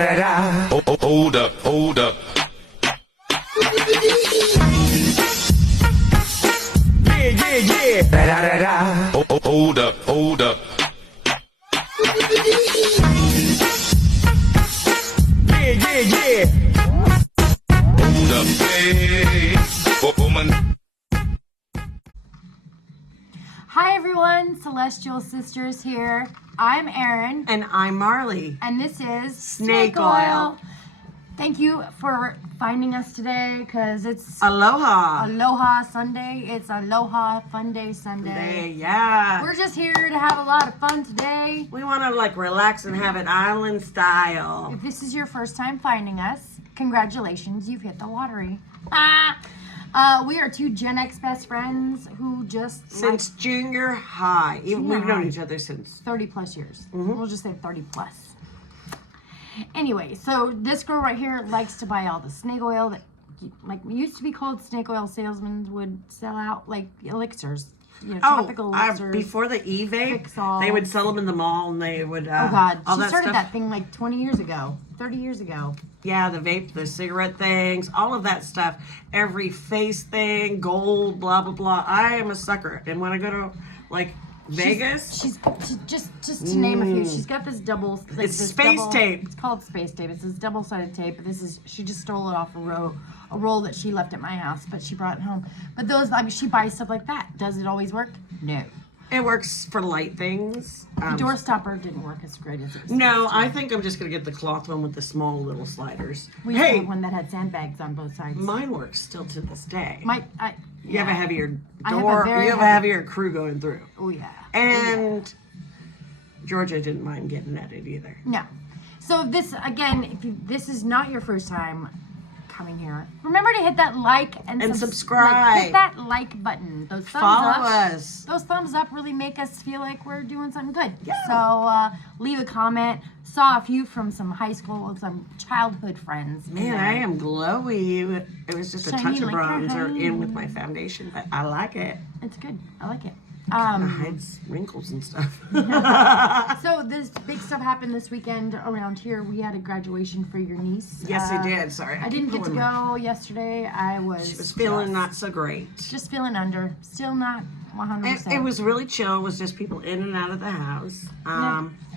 Hold up, hold up. Yeah. Hold up, hold up. Yeah. Hold up, hey, woman. Hi everyone, Celestial Sisters here. I'm Erin. And I'm Marley. And this is Snake Oil. Thank you for finding us today because it's Aloha. Aloha Sunday. It's Aloha Fun Day Sunday. Yeah. We're just here to have a lot of fun today. We want to relax and have it island style. If this is your first time finding us, congratulations, you've hit the lottery. We are two genX best friends who just Since junior high. We've known each other since 30 plus years. We'll just say 30 plus. Anyway, so this girl right here likes to buy all the snake oil that, used to be called snake oil salesmen would sell out like elixirs, tropical elixirs. Before the e-vape, Fix-All. they would sell them in the mall and they would. Oh God, all she started stuff. that thing like 20 years ago, 30 years ago. Yeah, the vape, the cigarette things, all of that stuff. Every face thing, gold, blah blah blah. I am a sucker, and when I go to Vegas, She's just to name a few. She's got this double. It's space tape. It's called space tape. It's this double-sided tape. She just stole it off a roll that she left at my house, but she brought it home. But those, she buys stuff like that. Does it always work? No. it works for light things. The door stopper didn't work as great as it was. No, I think I'm just gonna get the cloth one with the small little sliders. We used to have one that had sandbags on both sides. Mine works still to this day. You have a heavier door. You have a heavier crew going through. Oh yeah. And Georgia didn't mind getting at it either. No. So this again, if this is not your first time coming here, remember to hit that like and subscribe. hit that like button. Those thumbs Follow up. us. Those thumbs up really make us feel like we're doing something good. Yeah. So leave a comment. Saw a few from some high school, some childhood friends. Man, I am glowy. It was just a Shiny touch of like a bronzer in with my hen. foundation, but I like it. It's good. I like it. It hides wrinkles and stuff. So this big stuff happened this weekend around here. We had a graduation for your niece. Yes, it did. Sorry, I didn't get to go yesterday. She was feeling not so great. Just feeling under. Still not 100%. It was really chill. It was just people in and out of the house.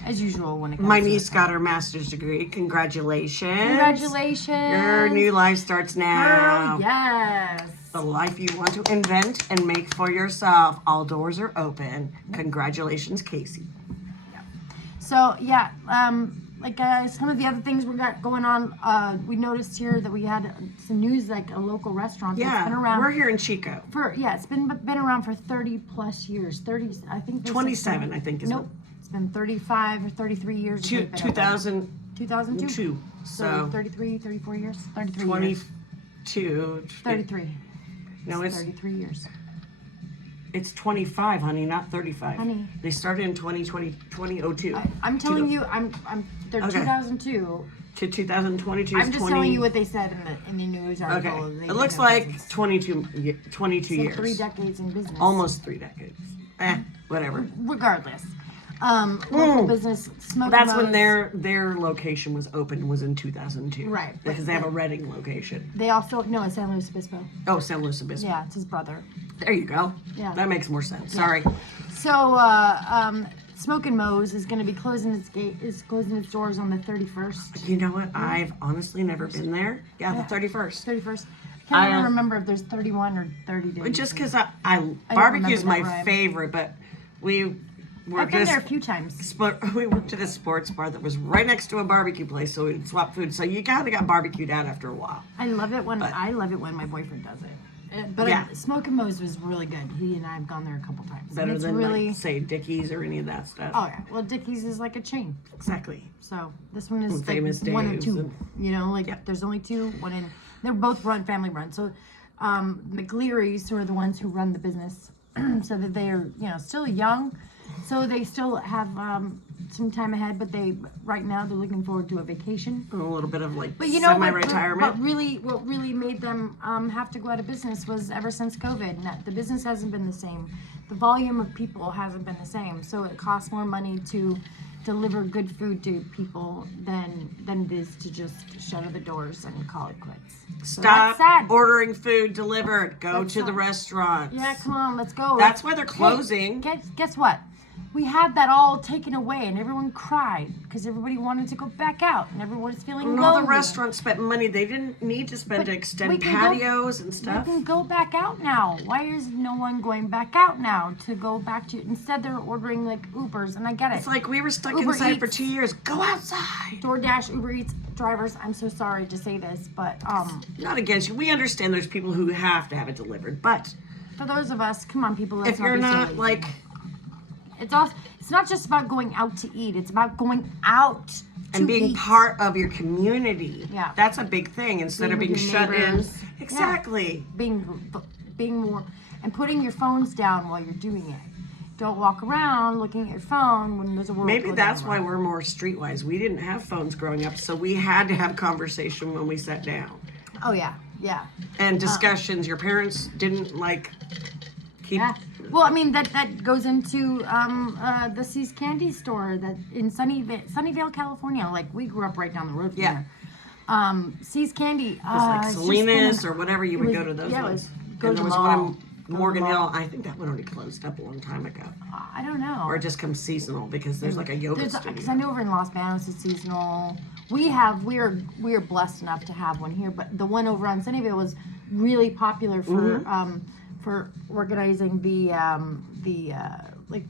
As usual when it comes My to niece it. got her master's degree. Congratulations. Congratulations. Your new life starts now. Girl, yes. The life you want to invent and make for yourself. All doors are open. Congratulations, Casey. So yeah, some of the other things we got going on, we noticed here that we had some news, like a local restaurant that's been around. We're here in Chico. It's been around for 30 plus years. 30, I think. 27, I think is Nope, it's been 35 or 33 years. 2002. 2002. So 33, 34 years. 33 years. 22. 33. No, it's 33 years. It's 25, honey, not 35. Honey. They started in 2002. I'm telling you, they're Okay. 2002. To 2022 I'm just telling you what they said in the news article. Okay. It looks like 22 years. 3 decades in business. Almost 3 decades. Whatever. Regardless. Local business, Smoke That's when their location was open, was in 2002. Right. Because they have a Reading location. They also, no, it's San Luis Obispo. Oh, San Luis Obispo. Yeah, it's his brother. There you go. Yeah. That makes more sense. Sorry. So, Smoke and Moe's is going to be closing its doors on the 31st. You know what? I've honestly never been there. Yeah, the 31st. 31st. I can't even remember if there's 31 or 30 days. Just because barbecue's my favorite, but I've been there a few times. We worked at a sports bar that was right next to a barbecue place, so we'd swap food. So you kind of got barbecued out after a while. I love it when my boyfriend does it. But Smoke and Moe's was really good. He and I have gone there a couple times. Better than say Dickies or any of that stuff. Oh yeah, well Dickies is like a chain. Exactly. So this one is Famous like one or Dave's two. There's only two. They're both family run. So McLeary's are the ones who run the business, so that they are still young. So they still have some time ahead, but right now they're looking forward to a vacation. A little bit of semi-retirement. What really made them have to go out of business was ever since COVID. The business hasn't been the same. The volume of people hasn't been the same. So it costs more money to deliver good food to people than it is to just shutter the doors and call it quits. So Stop that's sad. ordering food delivered. Go That's to the sad. restaurants. Yeah, come on, let's go. That's why they're closing. Hey, guess what? We had that all taken away, and everyone cried because everybody wanted to go back out, and everyone was feeling No, the lonely. restaurants spent money they didn't need to spend But to extend we can patios and We stuff. can go back out now. Why is no one going back out now to go back to? Instead, they're ordering like Ubers, and I get it. It's like we were stuck Uber inside for Eats. 2 years. Go outside. DoorDash, Uber Eats drivers. I'm so sorry to say this, but Not against you. We understand there's people who have to have it delivered, but for those of us, come on, people. Let's if you're be not silly. like it's not just about going out to eat. It's about going out to and being eat. part of your community, Yeah. that's a big thing. Instead of Being being with your shut in, neighbors. exactly. being more and putting your phones down while you're doing it. Don't walk around looking at your phone when there's a world. Maybe going that's on why around. we're more streetwise. We didn't have phones growing up, so we had to have conversation when we sat down Oh yeah, yeah, and discussions. Your parents didn't like keep. yeah. Well, I mean that goes into the See's Candy Store that in Sunnyvale, California. Like we grew up right down the road from Yeah. there. See's Candy. It's like it's just Salinas been or whatever you would was- go to those yeah, it ones. was go And to there was the one mall. in Go to the Morgan Hill. mall. I think that one already closed up a long time ago, I don't know. or it just comes seasonal because there's like a yoga Because I studio. know over in Los Banos it's seasonal. We are blessed enough to have one here, but the one over on Sunnyvale was really popular for organizing the like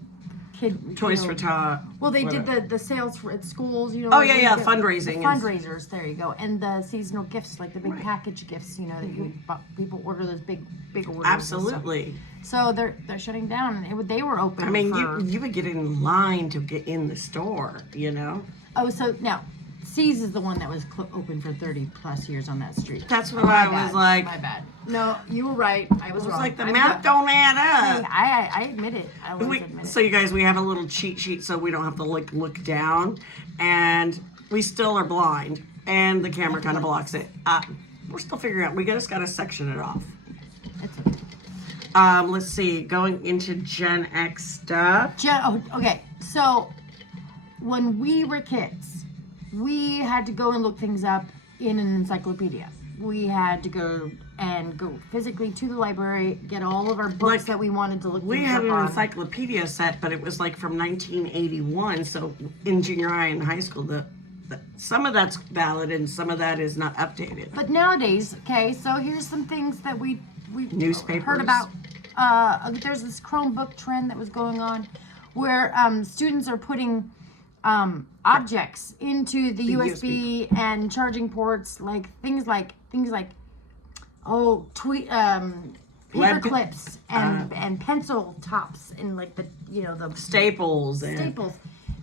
kid Toys you for know, Tot. Well, they whatever. did the sales for at schools, you know. Oh, like yeah, they yeah, did fundraising the and- fundraisers. There you go, and the seasonal gifts, like the big package gifts, you know, that you people order those big orders. and stuff. Absolutely. So they're shutting down. They were open. I mean, for, you would get in line to get in the store, you know? Oh, so now, C's is the one that was open for 30 plus years on that street. That's what My I bad, was like. My bad. No, you were right. I was It's wrong. like the I'm math good. don't add up. Hey, I admit it. I always admit it. So you guys, we have a little cheat sheet so we don't have to look down, and we still are blind, and the camera kind of blocks it. We're still figuring out. We just got to section it off. It's okay. Let's see. Going into Gen X stuff. Okay. So when we were kids, we had to go and look things up in an encyclopedia. We had to go physically to the library, get all of our books Like, that we wanted to look We things had up an on. encyclopedia set, but it was like from 1981. So in junior high and high school, some of that's valid and some of that is not updated. But nowadays, okay, so here's some things that we Newspapers. heard about. There's this Chromebook trend that was going on where students are putting objects into the USB and charging ports, like things like paper clips and pencil tops and like the Staples and staples,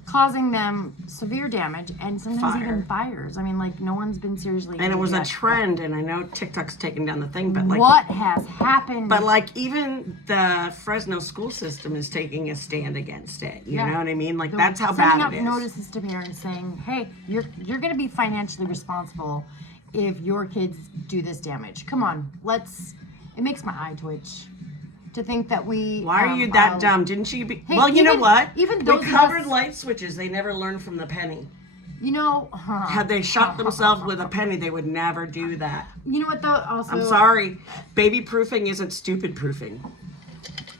causing them severe damage and sometimes Fire. even fires. I mean, like no one's been seriously. and it was a yet. trend, and I know TikTok's taking down the thing, but like What has happened? But like even the Fresno school system is taking a stand against it. You know what I mean? Like that's how sending bad out it is. notices to parents saying, "Hey, you're going to be financially responsible if your kids do this damage." Come on, let's. It makes my eye twitch to think that we. Why are you that dumb? Didn't you be? Hey, well, you know even- what? even those we of covered us- light switches. They never learned from the penny. You know, Had they shot themselves with a penny, they would never do that. you know what though? Also, I'm sorry. Baby proofing isn't stupid proofing.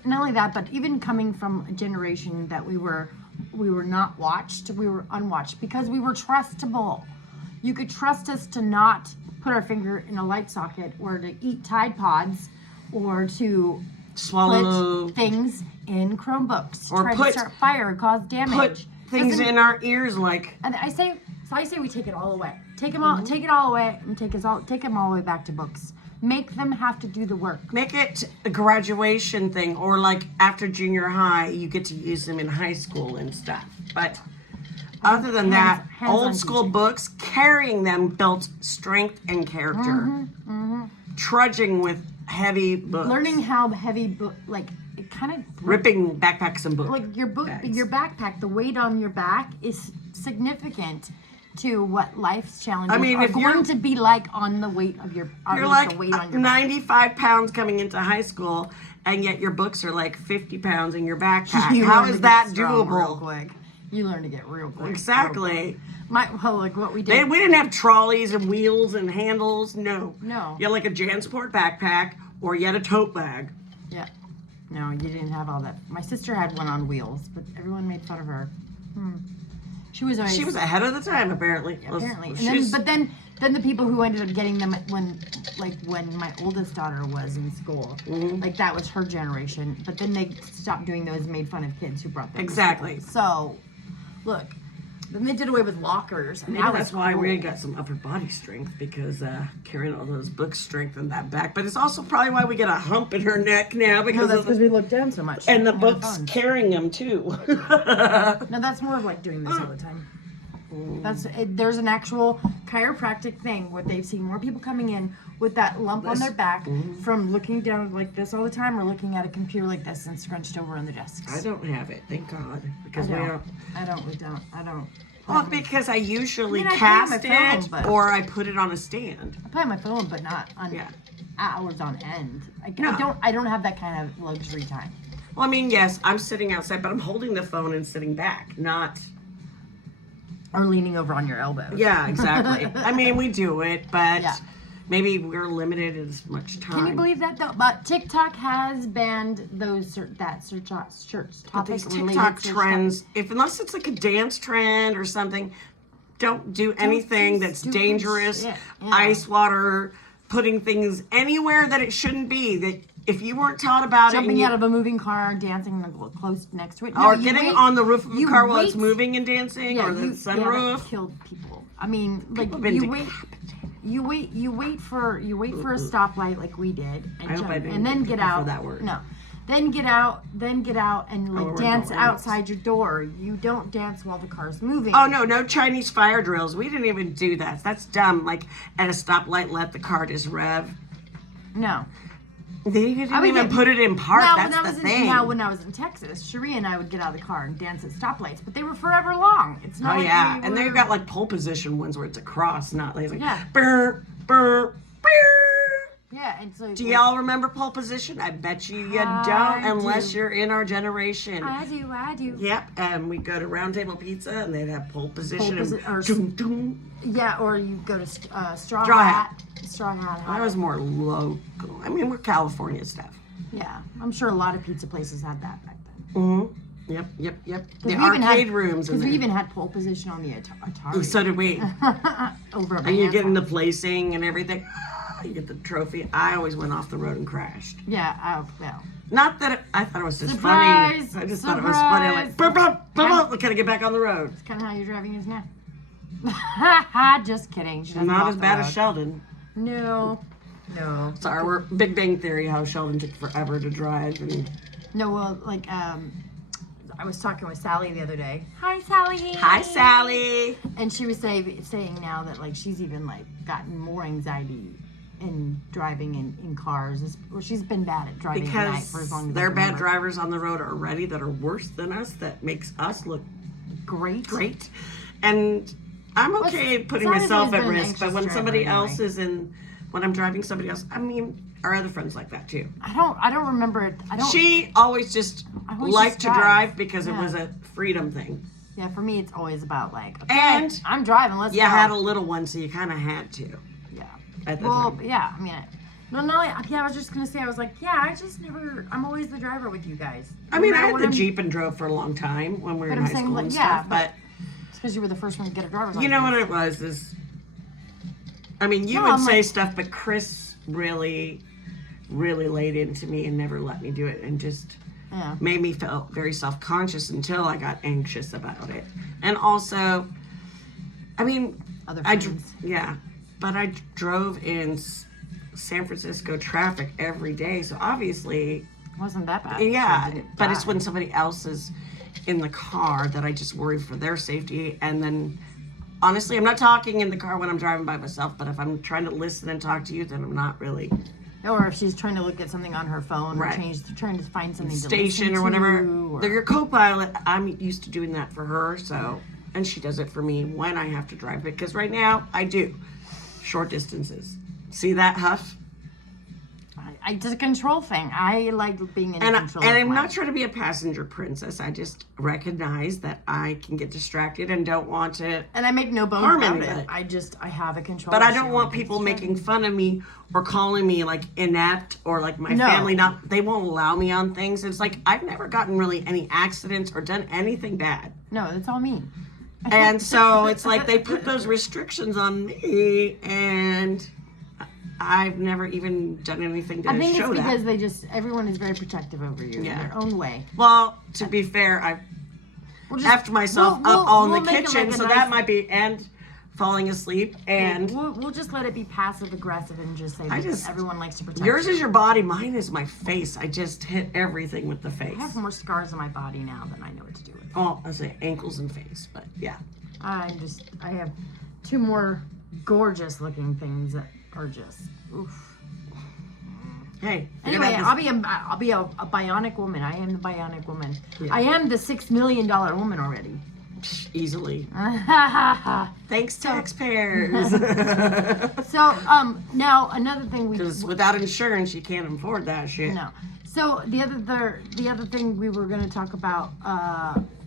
not only that, but even coming from a generation that we were not watched, we were unwatched because we were trustable. You could trust us to not put our finger in a light socket or to eat Tide Pods or to Swallow. put things in Chromebooks Or try put- to start fire, cause damage. Put things Doesn't- in our ears like. And I say we take it all away. Take them all, take it all away, and take them all the way back to books. Make them have to do the work. Make it a graduation thing, or like after junior high, you get to use them in high school and stuff. But other than that, hands-on old school teaching. books, carrying them built strength and character. Trudging with heavy books. Learning how heavy book, like it kind of Ripping backpacks and books. like your book, bags. your backpack, the weight on your back is significant to what life's challenges I mean, are if going you're- to be like on the weight of your. You're the like weight on your back. 95 pounds coming into high school, and yet your books are like 50 pounds in your backpack. You How learn to is get that strong real doable? quick. You learn to get real quick. Exactly. Like what we did. We didn't have trolleys and wheels and handles. No. No. You had like a JanSport backpack or you had a tote bag. Yeah. No, you didn't have all that. My sister had one on wheels, but everyone made fun of her. She was ahead of the time, apparently. Apparently. And then the people who ended up getting them when my oldest daughter was in school, like that was her generation. But then they stopped doing those, made fun of kids who brought them. Exactly. So, look, then they did away with lockers. And Maybe that's why we got some upper body strength, because carrying all those books strengthened that back. But it's also probably why we get a hump in her neck now, because we look down so much. and the books carrying them too. No, that's more of like doing this all the time. There's an actual chiropractic thing where they've seen more people coming in with that lump on their back from looking down like this all the time, or looking at a computer like this and scrunched over on the desks. I don't have it, thank God, because I don't. Well, because I usually I cast play on my it, phone, but- or I put it on a stand. I play on my phone, but not on hours on end. No. I don't have that kind of luxury time. Well, I mean, yes, I'm sitting outside, but I'm holding the phone and sitting back, not. Or leaning over on your elbow. Yeah, exactly. I mean, we do it, but Yeah. maybe we're limited as much time. Can you believe that though? But TikTok has banned those search But these topic TikTok trends, unless it's like a dance trend or something, don't do anything that's stupid dangerous. shit. Yeah. Ice water, putting things anywhere that it shouldn't be. That if you weren't taught about Jumping it, out of a moving car, dancing close next to it. or getting on the roof of a You car while wait. it's moving and dancing, or the Yeah, sunroof. that killed people. I mean, like People have been you wait for a stoplight like we did, and I hope I jump, didn't and then get get out. for that word. No, then get out and like we're dance going outside your door. You don't dance while the car's moving. Oh no Chinese fire drills. We didn't even do that. That's dumb. Like at a stoplight, let the car just rev. No. They didn't would even get- put it in park. Now, That's the thing. Now, when I was in Texas, Cherie and I would get out of the car and dance at stoplights, but they were forever long. It's not. Oh like yeah, we and were- they've got like pole position ones where it's a cross, not like Yeah. burr, burr, burr. Yeah, and so. Do y'all remember pole position? I bet you I don't, unless do. you're in our generation. I do. Yep, and we go to Round Table Pizza, and they'd have pole position. or Dum, dum. Yeah, or you go to Straw Straw Hat. Straw Hat. That was more local. I mean, we're California stuff. Yeah, I'm sure a lot of pizza places had that back then. Mm-hmm. Yep. The We even arcade had, rooms. Because we even had pole position on the Atari. So did we. Over a And you're bandstand. getting the placing and everything. You get the trophy. I always went off the road and crashed. Yeah, well. Not that I thought it was just Surprise! funny. I just thought it was funny. I'm like, burp, burp, burp, burp. Can I get back on the road? It's kind of how you're driving is now. Ha ha, just kidding. She doesn't Not walk as the bad road. as Sheldon. No. Sorry, we're Big Bang Theory, how Sheldon took forever to drive. And No, well, like, I was talking with Sally the other day. Hi, Sally. hi, Sally. And she was saying now that, like, she's even, like, gotten more anxiety in driving in cars. Well, she's been bad at driving at night for as long Because as I there are bad remember. drivers on the road already that are worse than us, that makes us look great. And I'm okay putting Sally's myself always at been an risk, but anxious when driver somebody anyway. else is when I'm driving somebody else, I mean, our other friends like that too. I don't remember it. She always just I always liked just to drive. drive because it Yeah. was a freedom thing. Yeah, for me, it's always about, like, okay, And I'm driving, let's You go. had a little one, so you kind of had to Yeah. at the Well, time. yeah, I mean, I was just going to say, I was like, yeah, I'm always the driver with you guys. I mean, No I matter had what the I'm- Jeep and drove for a long time when we were But in I'm high saying, school like, and yeah, stuff, but It's because you were the first one to get a driver's license. you know what it was is, I mean, you No, would I'm say like- stuff, but Chris really laid into me and never let me do it, and just Yeah. made me feel very self-conscious until I got anxious about it. And also, I mean, Other I friends. but I drove in San Francisco traffic every day, so obviously, Wasn't that bad. yeah. So I didn't But it's die. when somebody else is in the car that I just worry for their safety. And then, honestly, I'm not talking in the car when I'm driving by myself, but if I'm trying to listen and talk to you, then I'm not really Or if she's trying to look at something on her phone, Right. or trying to find something station to listen or whatever. to, or- They're your co-pilot. I'm used to doing that for her, so, and she does it for me when I have to drive, because right now I do short distances. See that huff? it's a control thing. I like being in And control. I'm of not life. trying to be a passenger princess. I just recognize that I can get distracted and don't want to. And I make no bones harm about anybody. it. I have a control. But I issue. don't want people making fun of me or calling me like inept or like my No. family not. They won't allow me on things. It's like I've never gotten really any accidents or done anything bad. No, it's all me. And so it's like they put those restrictions on me, and I've never even done anything to I think show it's because that. everyone is very protective over you in their own way. Well, to be fair, I We'll effed myself up all in the make it kitchen, like a so nice- that might be and falling asleep. And we'll just let it be passive aggressive and just say that everyone likes to protect yours you. is your body, mine is my face. I just hit everything with the face. I have more scars on my body now than I know what to do with. Oh, I say ankles and face, but yeah. I have 2 more gorgeous looking things that are just oof. Hey. Anyway, I'll be a bionic woman. I am the bionic woman. Yeah. I am the $6 million woman already. Easily. So Thanks, taxpayers. now another thing Because without insurance, you can't afford that shit. no. So the other thing we were going to talk about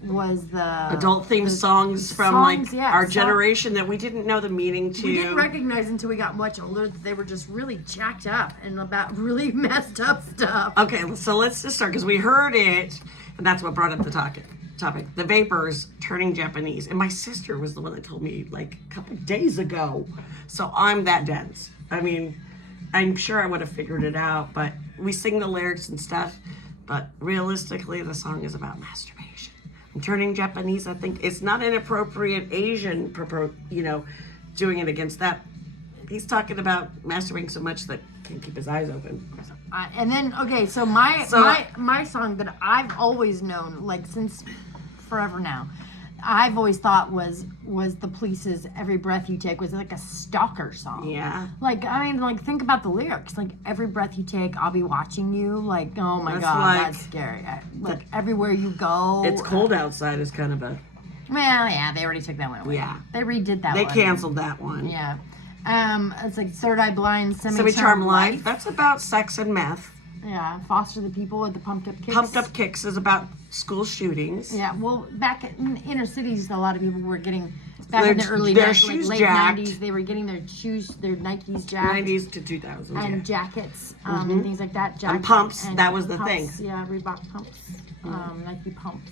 was the Adult themed songs from our generation that we didn't know the meaning to. We didn't recognize until we got much older that they were just really jacked up and about really messed up stuff. Okay, so let's just start because we heard it, and that's what brought up the topic. The Vapors turning Japanese, and my sister was the one that told me like a couple days ago. So I'm that dense. I mean, I'm sure I would have figured it out, but we sing the lyrics and stuff. But realistically, the song is about masturbation. I'm turning Japanese. I think it's not inappropriate Asian, doing it against that. He's talking about masturbating so much that he can't keep his eyes open. And then so my song that I've always known like since forever now, I've always thought was the Police's "Every Breath You Take" was like a stalker song. Yeah. Like I mean, like think about the lyrics. Like every breath you take, I'll be watching you. Like oh my That's god, like- that's scary. Like everywhere you go. It's cold outside is kind of a. Well, yeah, they already took that one away. Yeah. They redid that They one. canceled that one. Yeah. It's like Third Eye Blind, Semi-Charmed Life. That's about sex and meth. Yeah, Foster the People with the Pumped Up Kicks. Pumped Up Kicks is about school shootings. Yeah, well, back in inner cities, a lot of people were getting, back Their- in the early their 90s, shoes late jacked. 90s, they were getting their shoes, their Nikes jacked. 90s to 2000s. And Yeah. jackets, and things like that. Jackets, pumps, that was the thing. Yeah, Reebok pumps, Nike pumps.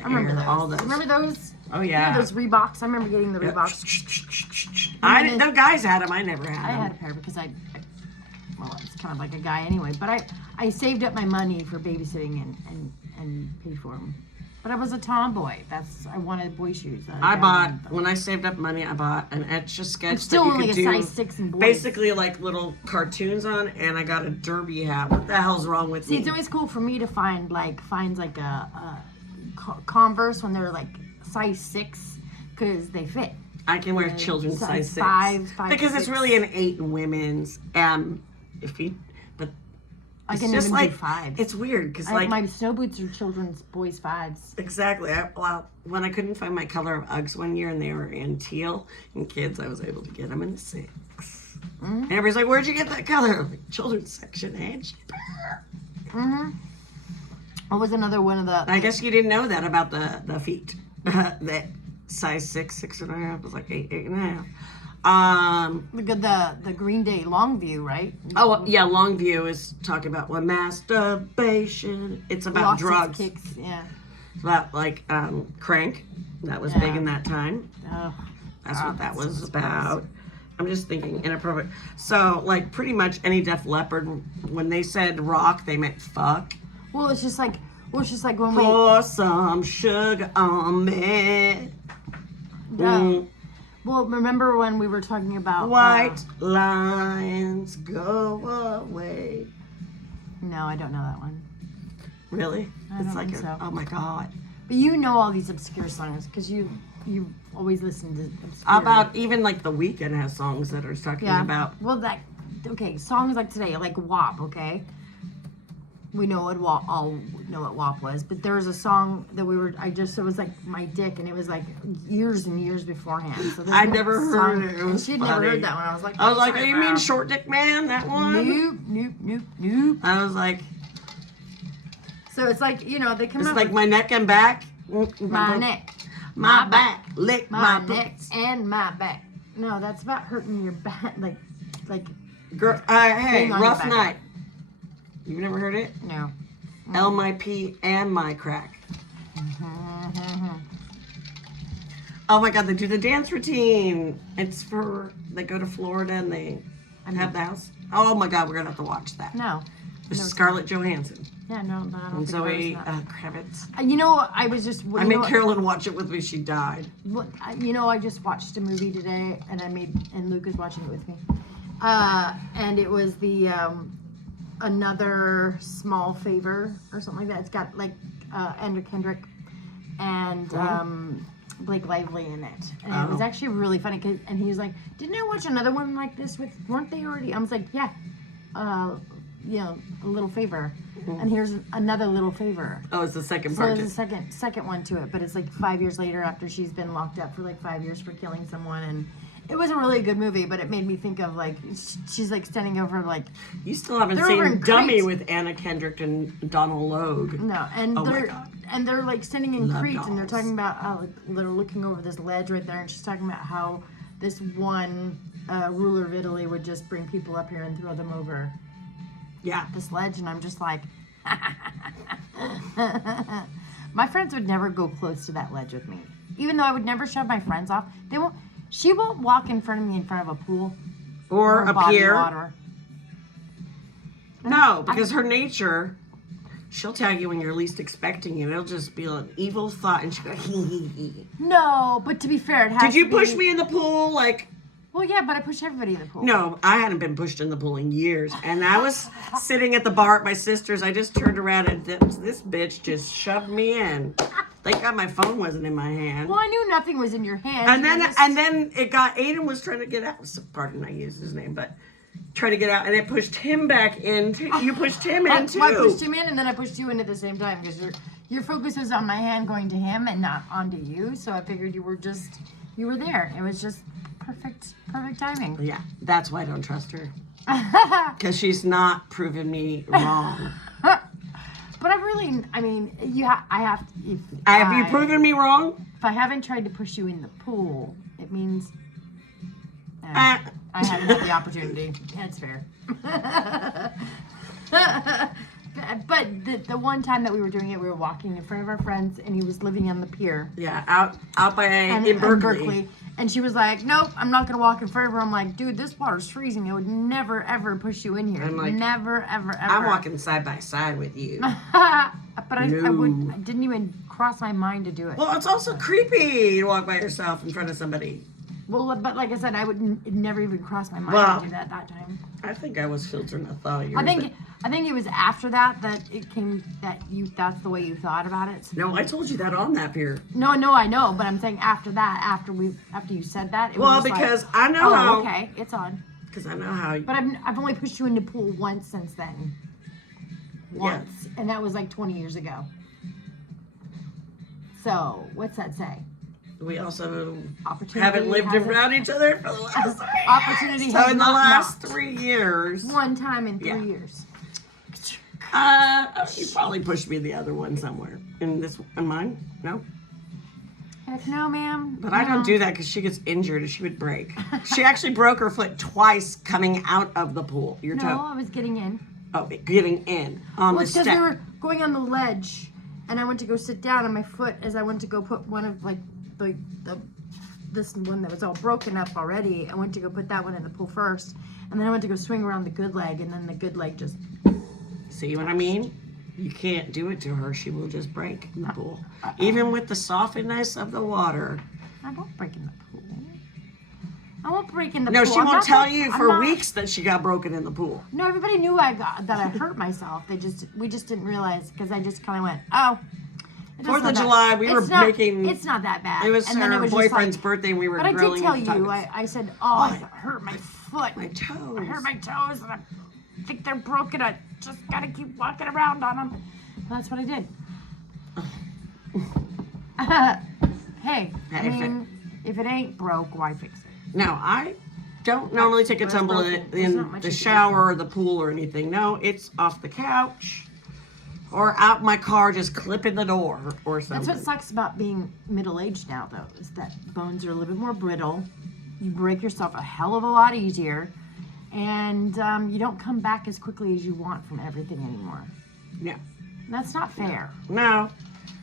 I remember Air, those. all those. Remember those? Oh, yeah. Remember those Reeboks? I remember getting the Reeboks. The guys had them. I never had I them. had a pair because well, I was kind of like a guy anyway. But I saved up my money for babysitting and paid for them. But I was a tomboy. I wanted boy shoes. When I saved up money, I bought an Etch-a-Sketch I'm still that you only could a do size 6 in boys. basically like little cartoons on, and I got a derby hat. What the hell's wrong with See, me? it's always cool for me to find a Converse when they're like size 6 because they fit. I can wear children's size 6 5, because it's 6. really an 8 in women's. But I it's can just even like do 5. it's weird because My snow boots are children's boys 5s. exactly. When I couldn't find my color of Uggs one year and they were in teal and kids, I was able to get them in a 6. And everybody's like, "Where'd you get that color?" I'm like, children's section and cheaper. What was another one of the? I guess you didn't know that about the feet. That size 6, 6.5 was like 8, 8.5. The Green Day Longview, right? Oh yeah, Longview is talking about masturbation. It's about Lost its drugs. kicks, yeah. It's about like crank. That was big in that time. Oh, That's what that was about. I'm just thinking inappropriate. So like pretty much any Def Leppard, when they said rock, they meant fuck. well, it's just like when we. Pour some sugar on me. Well, remember when we were talking about White lines go away. No, I don't know that one. Really? I It's don't like think so. oh my god. But you know all these obscure songs because you always listen to obscure. How about even like The Weeknd has songs that are talking about Well, songs like today, like WAP, okay? we know what all know what WAP was, but there was a song that it was like my dick, and it was like years and years beforehand. So I never heard it. It was she'd funny. never heard that one. I was like, "Oh, you mean Short Dick Man? That one?" Nope. I was like, So it's like, you know, they come it's up like with my neck and back. my neck, My back. Lick my my neck, boots. and my back. No, that's about hurting your back, like Girl, hey, Being on Rough your back. Night. You've never heard it? no. L my P and my crack. Oh my God, they do the dance routine. It's for, they go to Florida and they have the house. Oh my God, we're gonna have to watch that. No. With No, Scarlett Johansson Yeah, no, but I don't and think I've ever Zoe seen that. Kravitz. You know, I was just. I made Carolyn watch it with me. She died. You know, I just watched a movie today, and Luke is watching it with me. And it was the Another Small Favor or something like that. It's got like Andrew Kendrick and Blake Lively in it, and it was actually really funny. And he was like, "Didn't I watch another one like this with? Weren't they already?" I was like, "Yeah, you know, a little favor." And here's another little favor. Oh, it's the second So part. there's a second one to it, but it's like 5 years later after she's been locked up for like 5 years for killing someone, and it wasn't really a good movie, but it made me think of like she's like standing over like You still haven't They're over seen in Dummy Crete. with Anna Kendrick and Donald Logue. no, and Oh my they're God. and they're like standing in Love Crete, and they're dolls. talking about how like, they're looking over this ledge right there, and she's talking about how this one ruler of Italy would just bring people up here and throw them over Yeah. this ledge, and I'm just like. My friends would never go close to that ledge with me. Even though I would never shove my friends off. She won't walk in front of me in front of a pool Or a a body of pier. water. No, because her nature, she'll tag you when you're least expecting it. It'll just be an evil thought, and she'll go, hee hee hee. No, but to be fair, it has Did you to be- push me in the pool? Like, Well, yeah, but I push everybody in the pool. no, I hadn't been pushed in the pool in years. And I was sitting at the bar at my sister's. I just turned around and this bitch just shoved me in. Thank God my phone wasn't in my hand. Well, I knew nothing was in your hand. And You then just- it got, Aiden was trying to get out. Pardon, I used his name, but trying to get out, and it pushed him back in. You pushed him in too. I pushed him in, and then I pushed you in at the same time because your focus was on my hand going to him and not onto you. So I figured you were there. It was just perfect timing. Yeah, that's why I don't trust her. Because she's not proven me wrong. But I mean, I have. Have you proven me wrong? If I haven't tried to push you in the pool, it means I haven't had the opportunity. That's fair. But the one time that we were doing it, we were walking in front of our friends, and he was living on the pier. Yeah, out by in Berkeley. And she was like, "Nope, I'm not gonna walk in front of her." I'm like, "Dude, this water's freezing. I would never ever push you in here. I'm like, never ever ever." I'm walking side by side with you. But I No. didn't even cross my mind to do it. Well, it's also creepy to walk by yourself in front of somebody. Well, but like I said, it never even crossed my mind Well, to do that time. I think I was filtering the thought of yours. I think it was after that it came that's the way you thought about it. So No, I told you that on that pier. no, I know, but I'm saying after that, after you said that. It Well, was just because like, I know how. okay, it's on. Because I know how. But I've only pushed you in the pool once since then. Once, and that was like 20 years ago. So what's that say? We also Opportunity haven't lived hasn't- around each other for the last 3 years. Opportunity So has in the not last knocked. 3 years. One time in 3 Yeah. years. You probably pushed me the other one somewhere. In mine? No? Heck no, ma'am. But I don't do that because she gets injured and she would break. She actually broke her foot twice coming out of the pool. Your No, toe. I was getting in. Oh, getting in on Well, the it's because step. we were going on the ledge, and I went to go sit down on my foot as I went to go put one of like this one that was all broken up already. I went to go put that one in the pool first, and then I went to go swing around the good leg, and then the good leg just. See what I mean? You can't do it to her. She will just break in the pool. Even with the softness of the water. I won't break in the pool. I won't break in the No, pool. she I'm won't not tell gonna- you I'm for not- weeks that she got broken in the pool. No, everybody knew that I hurt myself. We just didn't realize because I just kind of went, oh. It's 4th not of that- July, we were it's not- making. It's not that bad. It was And then her was just boyfriend's like- birthday and we were But I did grilling tell and you, tacos. I said, oh, I hurt my foot. My toes. I hurt my toes. And think they're broken. I just gotta keep walking around on them. That's what I did. Hey, I mean, if it ain't broke, why fix it? No, I don't normally take a tumble in the shower or the pool or anything. No, it's off the couch or out my car, just clipping the door or something. That's what sucks about being middle-aged now, though, is that bones are a little bit more brittle. You break yourself a hell of a lot easier, and you don't come back as quickly as you want from everything anymore. Yeah. And that's not fair. No.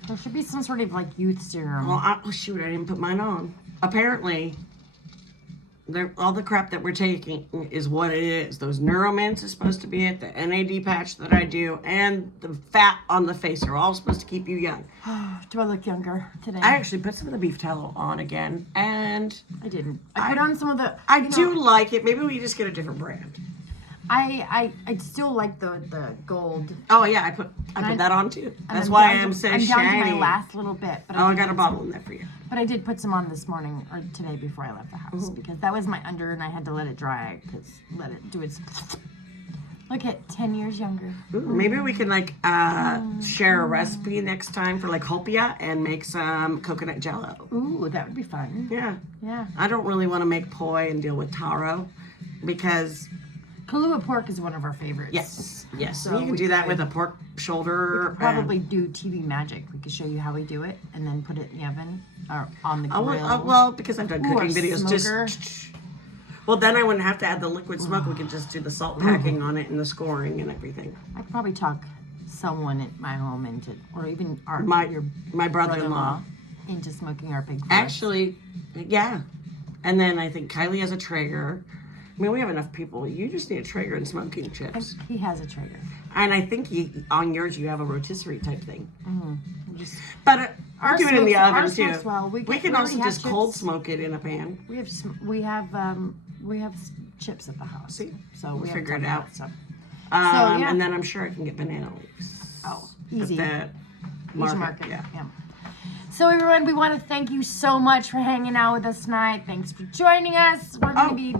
There should be some sort of like youth serum. Well, oh shoot, I didn't put mine on. Apparently, all the crap that we're taking is what it is. Those Neuromins is supposed to be it, the NAD patch that I do, and the fat on the face are all supposed to keep you young. Do I look younger today? I actually put some of the beef tallow on again, and I didn't. I put on some of the. I do like it. Maybe we just get a different brand. I still like the gold. Oh yeah, I put that on too. That's I'm why down I'm to- so I'm shiny. down to my last little bit. But I did got a put bottle some- in there for you. But I did put some on this morning or today before I left the house because that was my under and I had to let it dry because let it do its. Look at 10 years younger. Ooh, maybe we can like share a recipe next time for like hopia and make some coconut jello. Ooh, that would be fun. Yeah. Yeah. I don't really want to make poi and deal with taro because Kahlua pork is one of our favorites. yes. So You can we do that could- with a pork shoulder. Probably do TV magic. We could show you how we do it and then put it in the oven or on the grill. Well, because I've done Ooh, cooking or videos, smoker. well, then I wouldn't have to add the liquid smoke. We could just do the salt packing on it and the scoring and everything. I could probably talk someone at my home into, or even your My brother-in-law. into smoking our pig. for us. Actually, yeah. And then I think Kylie has a Traeger. I mean, we have enough people. You just need a Traeger and smoking chips. He has a Traeger. And I think on yours you have a rotisserie type thing. We just But we Our do it in the smokes- our oven too. smokes well. We can already also have just cold chips. smoke it in a pan. we have chips at the house. See? So We'll we have figure it tons of out. that stuff. yeah. And then I'm sure I can get banana leaves. Oh, At easy. the Easy market. Yeah. So everyone, we want to thank you so much for hanging out with us tonight. Thanks for joining us. We're going to be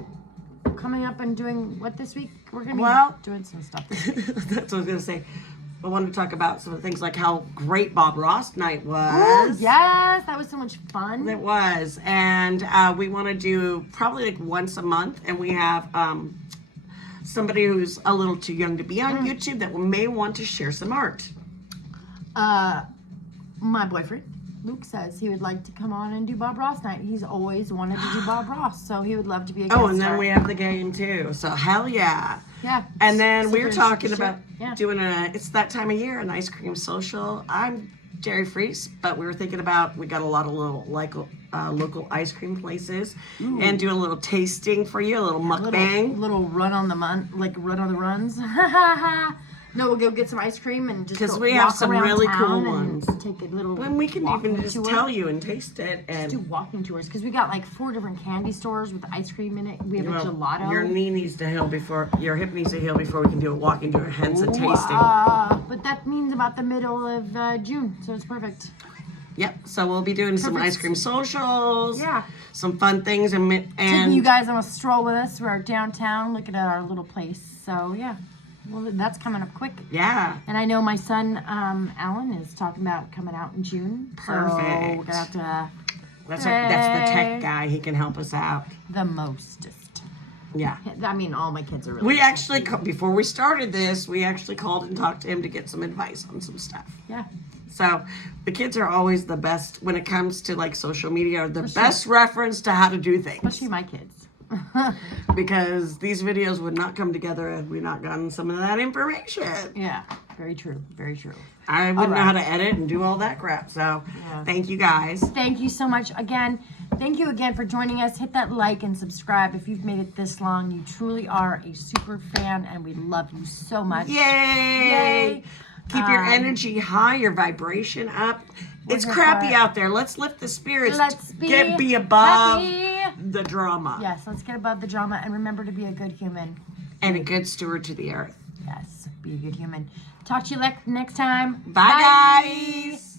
coming up and doing what this week? We're going to be doing some stuff this week. That's what I was going to say. I wanted to talk about some of the things like how great Bob Ross night was. Oh, yes, that was so much fun. It was. And we want to do probably like once a month. And we have somebody who's a little too young to be on YouTube that may want to share some art. My boyfriend, Luke, says he would like to come on and do Bob Ross night. He's always wanted to do Bob Ross, so he would love to be a guest Oh, and then star. we have the game too. So hell yeah. Yeah. And then we were Super talking shit. about Yeah. doing it's that time of year, an ice cream social. I'm Jerry Freese, but we were thinking about, we got a lot of little local ice cream places and do a little tasting for you, a little mukbang. Little run on the run on the runs. No, we'll go get some ice cream and just 'Cause go we have walk some around really town cool and ones. Take a little. And we can walking even just tour. tell you and taste it. Just do And walking tours because we got like 4 different candy stores with ice cream in it. We have a gelato. your knee needs to heal before, your hip needs to heal before we can do a walking tour, hence a tasting. But that means about the middle of June, so it's perfect. Yep, so we'll be doing some ice cream socials. Yeah. Some fun things Taking and you guys on a stroll with us. We're downtown looking at our little place. So yeah, well that's coming up quick. yeah. And I know my son Alan is talking about coming out in June. So we're Perfect. gonna have to That's the tech guy. He can help us out. the mostest. Yeah. I mean, all my kids are really. We actually, before we started this, we actually called and talked to him to get some advice on some stuff. Yeah. So the kids are always the best when it comes to like social media, are the best reference to how to do things. Especially my kids. Because these videos would not come together had we not gotten some of that information. Yeah. Very true. Very true. I wouldn't know how to edit and do all that crap. So thank you guys. Thank you so much again. Thank you again for joining us. Hit that like and subscribe if you've made it this long. You truly are a super fan, and we love you so much. Yay! Yay. Keep your energy high, your vibration up. It's crappy out there. Let's lift the spirits. Let's be above happy. the drama. Yes, let's get above the drama and remember to be a good human. And a good steward to the earth. Yes, be a good human. Talk to you next time. Bye. Guys.